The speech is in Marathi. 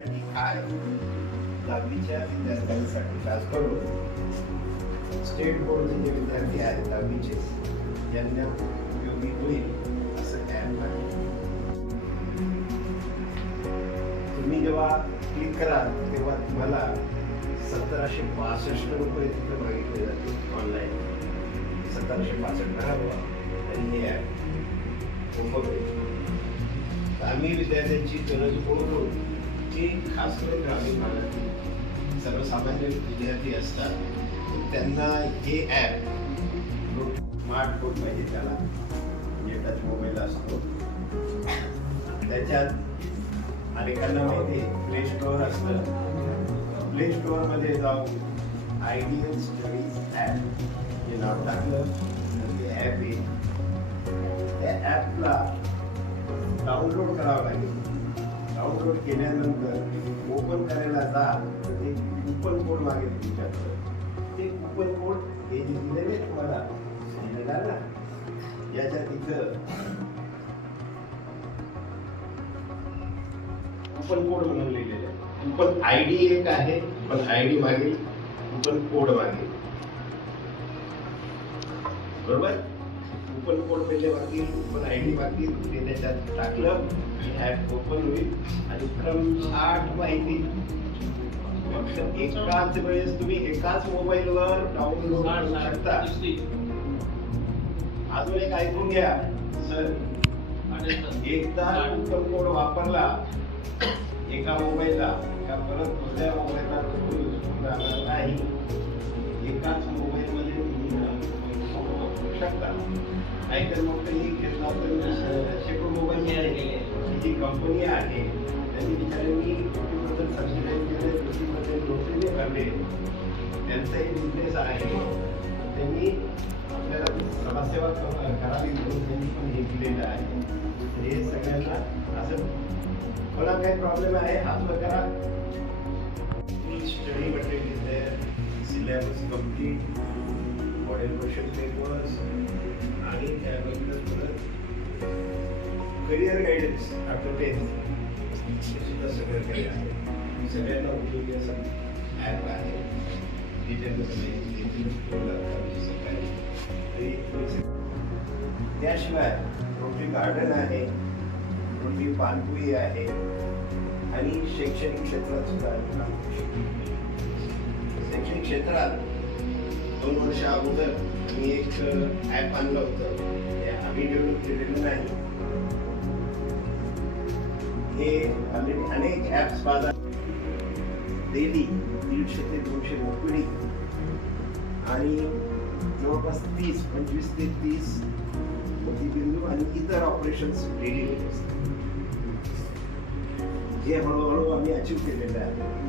काय दहावीच्या विद्यार्थ्यांसाठी खास करून स्टेट बोर्डचे जे विद्यार्थी आहेत दहावीचे त्यांना उपयोगी होईल असं कॅम्प आहे तुम्ही जेव्हा क्लिक कराल तेव्हा तुम्हाला सतराशे बासष्ट रुपये तिथे मागितले जाते ऑनलाईन सतराशे बासष्ट हवा आणि हे ॲप आम्ही विद्यार्थ्यांची गरज ओळखून जी खास करून ग्रामीण भागातील सर्वसामान्य विद्यार्थी असतात त्यांना हे ॲप स्मार्टफोन पाहिजे त्याला. म्हणजे टच मोबाईल असतो. त्याच्यात अनेकांना माहिती आहे प्ले स्टोअर असतं. प्ले स्टोअरमध्ये जाऊन आयडियल स्टडीज ॲप हे नाव टाकलं ते ॲप येईल त्या ॲपला डाउनलोड करावं लागेल. डाउनलोड केल्यानंतर ओपन करायला जा तर ते कुपन कोड मागेल तुमच्याकडं ते कुपन कोड हे जे दिलेले तुम्हाला दिलेला ना? याच्या तिथं कुपन कोड म्हणून लिहिलेलं आहे. कुपन आय डी एक आहे पण आय डी मागेल कुपन कोड मागेल बरोबर? कुपन कोड पहिले मागतील कुपन आय डी मागतील ते त्याच्यात टाकलं. ॲप ओपन होईल आणि क्रमशाट माहिती. फक्त एकाच वेळेस तुम्ही एकाच मोबाईलवर डाउनलोड करू शकता. अजून एक ऐकून घ्या. सर एकदा कुपन कोड वापरला एका मोबाईलला का परत दुसऱ्या मोबाईलला तो use होणार नाही. नाहीतर मग त्यांनी घेतला तर शेकडो मोबाईल ही जी कंपनी आहे त्यांनी बिचाऱ्यांनी कोटीबद्दल सबसिडाईज केले कोटीबद्दल नोकरी काढले त्यांचा एक बिझनेस आहे. त्यांनी आपल्याला समाजसेवा करावी म्हणून त्यांनी पण हे केलेलं आहे. तर हे सगळ्यांना असं कोणा काही प्रॉब्लेम आहे हात वर करा. Study material is there syllabus complete model question papers career guidance after tenth सुद्धा सगळं काही आहे सगळ्यांना उपयोगी असं ॲप आहे सकाळी त्याशिवाय रोटरी गार्डन आहे. रोटरी पानपुरी आहे. आणि शैक्षणिक क्षेत्रात सुद्धा शैक्षणिक क्षेत्रात दोन वर्ष अगोदर मी एक ॲप आणलं होतं. ते आम्ही डेव्हलप केलेलं नाही. हे ऑलरेडी अनेक ॲप्स बाजार डेली दीडशे ते दोनशे ओपीडी. आणि जवळपास तीस पंचवीस ते तीस मोतीबिंदू आणि इतर ऑपरेशन्स डेली होत असतात. जे हळूहळू आम्ही अचीव केलेलं आहे.